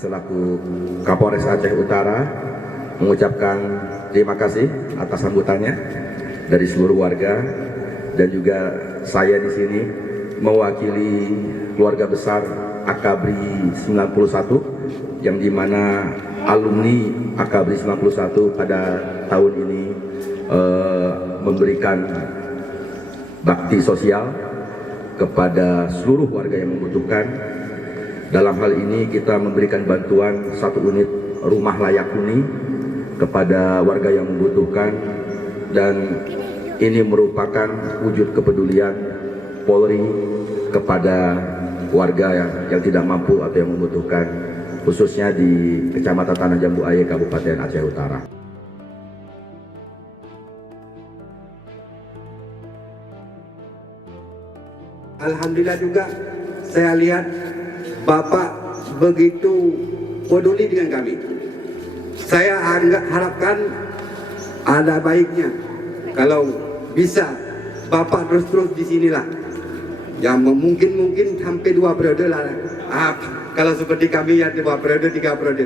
selaku Kapolres Aceh Utara mengucapkan terima kasih atas sambutannya dari seluruh warga, dan juga saya di sini mewakili keluarga besar Akabri 91 yang dimana alumni Akabri 91 pada tahun ini memberikan bakti sosial kepada seluruh warga yang membutuhkan. Dalam hal ini kita memberikan bantuan 1 unit rumah layak huni kepada warga yang membutuhkan, dan ini merupakan wujud kepedulian Polri kepada warga yang tidak mampu atau yang membutuhkan, khususnya di Kecamatan Tanah Jambu Aye, Kabupaten Aceh Utara. Alhamdulillah juga saya lihat Bapak begitu peduli dengan kami. Saya harapkan ada baiknya kalau bisa Bapak terus di sinilah. Yang mungkin sampai 2 periode lah. Kalau seperti kami ya 2 periode, 3 periode.